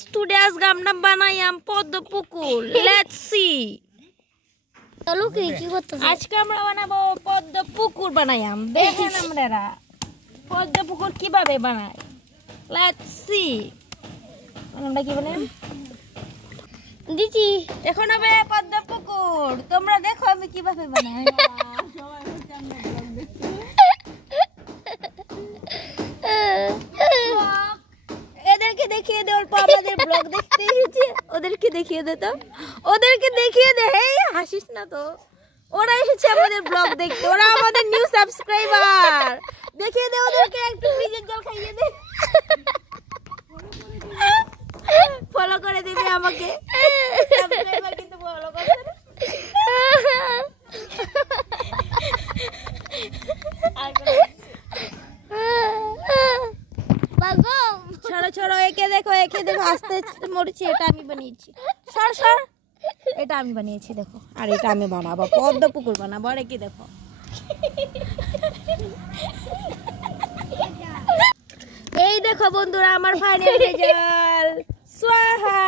Guys today আজকে আমরা বানাইলাম পদ্ম পুকুর। Let's see. চলো কি করতে আজকে আমরা বানাবো পদ্ম পুকুর বানাইলাম। দেখেন আমরা পদ্ম পুকুর কিভাবে বানাই। Let's see. আমরা কি বানাই দিদি এখন হবে পদ্ম পুকুর। তোমরা দেখো আমি কিভাবে বানাই। এদেরকে দেখিয়ে দে, অল্প আমাদের ব্লগ দেখতে এসেছে, ওদেরকে দেখিয়ে দে। তো ওদেরকে দেখিয়ে দে। এই হাসিস না তো, ওরা এসেছে আমাদের ব্লগ দেখতে, ওরা আমাদের নিউ সাবস্ক্রাইবার। দেখিয়ে দে ওদেরকে, একটু ফ্রিজের জল খাইয়ে দে। ফলো করে দিবি আমাকে। সাবস্ক্রাইবার কিন্তু ফলো করছে না। ছড়ো ছড়ো, একে দেখো আস্তে মরেছি। এটা আমি বানিয়েছি। সর সর, এটা আমি বানিয়েছি দেখো। আর এটা আমি বানাবো, পদ্ম পুকুর বানাবো। আর কি দেখো, এই দেখো বন্ধুরা আমার ফাইনাল রেজাল্ট। সোহা।